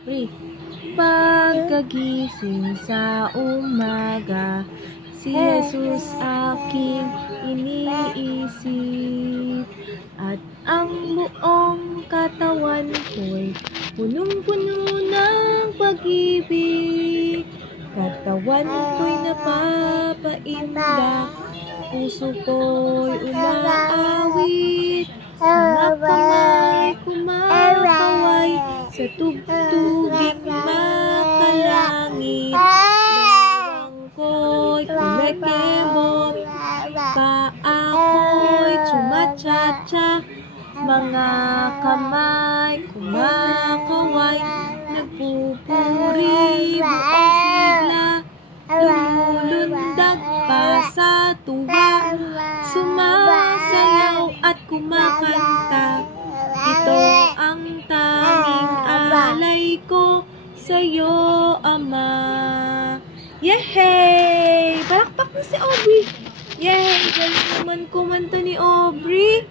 Pre, pagkagising sa umaga, si Jesus aking iniisip. At ang buong katawan ko'y punong-puno ng pag-ibig. Katawan ko'y napapaindak, puso ko'y umaawit. Mga kamay kumakaway sa tugtuging makalangit. Dalawang ko'y kumekebot, paa ko'y tsumatsatsa. Mga kamay kumakaway, nagpupuri buong sigla. Lumulundag pa sa tuwa, sumasayaw at kumakanta. Ito ang tanging alay ko sa'yo, Ama. Yehey! Palakpak na si Aubrey. Yehey! Galing naman kumanta ni Aubrey.